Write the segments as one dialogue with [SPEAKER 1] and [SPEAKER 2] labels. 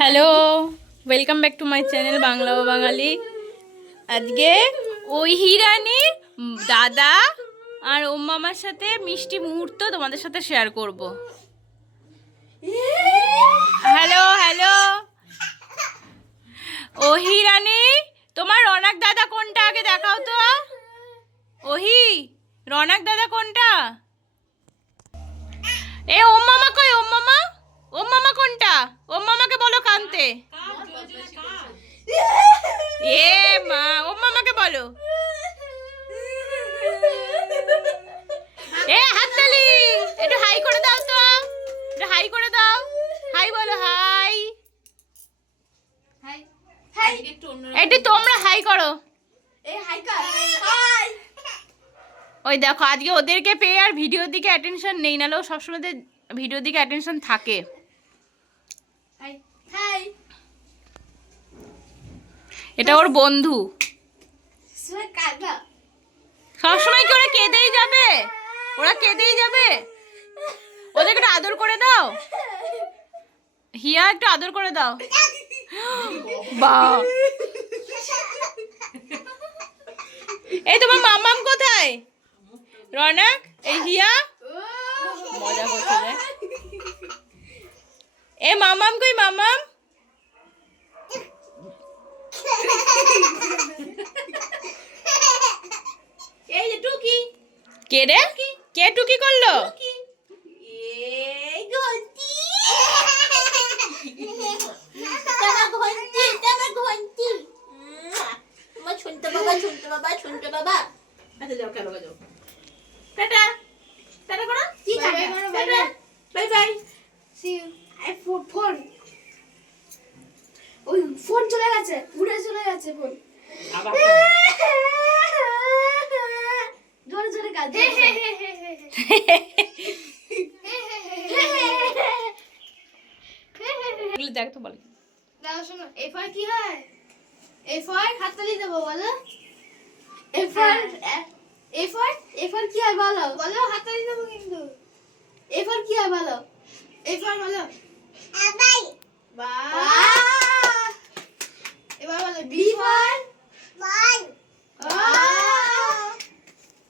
[SPEAKER 1] Hello welcome back to my channel Bangla ও বাঙালি। আজকে ওই হিরানির দাদা আর ওম মামার সাথে মিষ্টি মুহূর্ত তোমাদের সাথে শেয়ার করব। Hello hello. ওহি রানী তোমার রনাক দাদা কোনটা? আগে দেখাও তো। ওহি, রনাক দাদা কোনটা? এ, ওম মামা কই? ওম মামা কোনটা? ওম মামাকে বলো কানতে। এ মা ওম মামাকে বলো। এ হাততালি, একটু হাই করে দাও তো। একটু হাই করে দাও। হাই বলো হাই। একটু তোমরা হাই করো। ওই দেখো, আজকে ওদেরকে পেয়ে আর ভিডিওর দিকে অ্যাটেনশন নেই নাহলেও সবসময় ভিডিওর দিকে অ্যাটেনশন থাকে। এটা ওর বন্ধু। সবসময় কি ওরা কেঁদেই যাবে? ওরা কেঁদেই যাবে? ওদেরকে একটু আদর করে দাও। হিয়া একটু আদর করে দাও। বা। এই তোমার মামাম কোথায়? রনক এই হিয়া? মজা করছে এ মামাম কই মামাম
[SPEAKER 2] এই যে টুকি
[SPEAKER 1] কে রে কে টুকি করল
[SPEAKER 2] এই ঘন্টি তারা ঘন্টি তারা ঘন্টি আমার শুনতে বাবা শুনতে বাবা শুনতে বাবা আচ্ছা যাও কেন যাও টাটা টাটা করো কি
[SPEAKER 3] Bye bye
[SPEAKER 2] টাটা
[SPEAKER 3] করো, bye
[SPEAKER 2] টাটা বাই বাই
[SPEAKER 3] See you. এই ফো- ফোন। ওই ফোন চলে গেছে উড়ে চলে গেছে ফোন।
[SPEAKER 1] এগুলো দেখ তো বল।
[SPEAKER 3] দাদা শোনো এফআই কি হয়? এফআই হাততালি দেবো বলো। এফআই এফআই এফআই কি হয় বলো? বলো হাততালি দেবো কিন্তু। এফআই কি হয় বলো? এফআই বলো। আবাই বাহ! এবার বলো ডি ফর?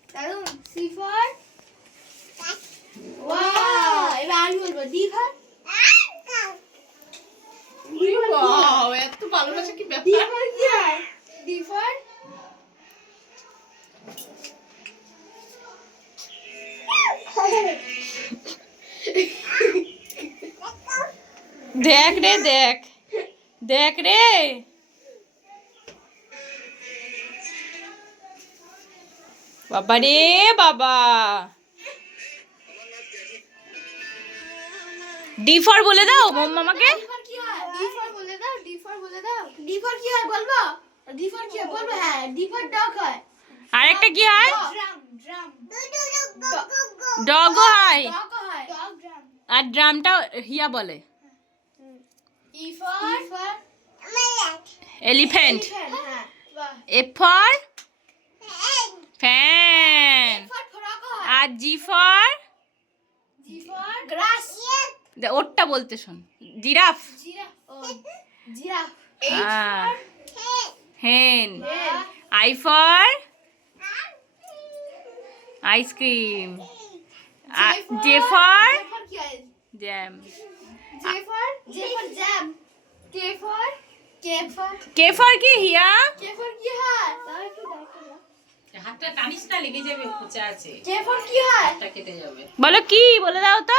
[SPEAKER 3] দারুণ সি ফর? ওয়াও এবার আমি বলব ডি ফর?
[SPEAKER 1] ভালোবাসা কি
[SPEAKER 3] ব্যাপার? ডিফার
[SPEAKER 1] দেখ রে দেখ। দেখ রে। বাবা রে বাবা। ডিফর বলে দাও মামাকে।
[SPEAKER 3] ডি ফর কি হয় ডি ফর বলে দাও ডি ফর বলে দাও। ডি ফর কি হয় বলব? ডি ফর কি হয় বলব? হ্যাঁ ডি ফর ডগ হয়।
[SPEAKER 1] আর একটা কি হয়?
[SPEAKER 3] ড্রাম ড্রাম
[SPEAKER 1] ডগও হয়।
[SPEAKER 3] ডগ হয়।
[SPEAKER 1] আর ড্রামটা হিয়া বলে।
[SPEAKER 3] E for for
[SPEAKER 1] elephant F for fan R G for
[SPEAKER 3] G for grass
[SPEAKER 1] ওরটা বলতে শোন। Giraffe.
[SPEAKER 3] Giraffe.
[SPEAKER 1] Hen.
[SPEAKER 3] Hen
[SPEAKER 1] I for? Ice cream. J for? Jam.
[SPEAKER 3] J for? J for jam. K for? K
[SPEAKER 1] Hiya?
[SPEAKER 3] K for কি হয়? না
[SPEAKER 4] হাতটা টানিস না লেগে যাবে খোঁচা আছে।
[SPEAKER 3] কে ফর কি হয়?
[SPEAKER 4] হাতটা কেটে যাবে।
[SPEAKER 1] বলো কি বলে দাও তো।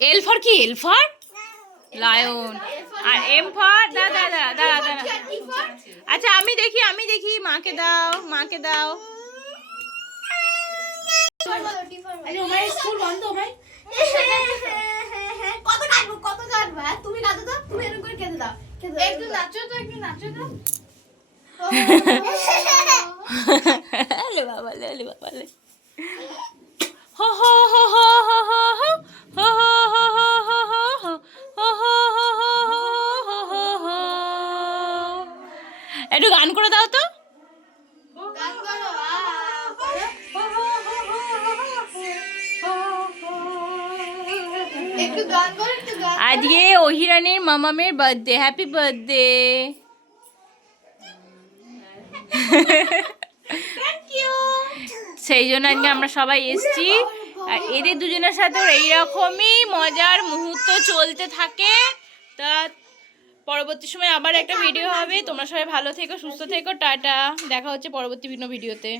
[SPEAKER 1] এল ফর কি এল ফর লায়ন আর এম ফর দাদা দাদা দাদা দাদা। আচ্ছা আমি দেখি আমি দেখি মাকে দাও মাকে দাও।
[SPEAKER 2] স্কুল বন্ধ ভাই।
[SPEAKER 3] কত কাটবো দাও একটু নাচো তো একটু
[SPEAKER 1] হো হো হো হো হো হো হো হো হো হো হো হো হো হো হো হো হো। একটু গান করে দাও তো। আজকে অহিরানের মামামের বার্থডে হ্যাপি বার্থডে সেই জন্য আজকে আমরা সবাই এসছি। আর এদের দুজনের সাথে এইরকমই মজার মুহূর্ত চলতে থাকে। তা পরবর্তী সময় আবার একটা ভিডিও হবে। তোমরা সবাই ভালো থেকো, সুস্থ থেকো, টাটা। দেখা হচ্ছে পরবর্তী ভিন্ন ভিডিওতে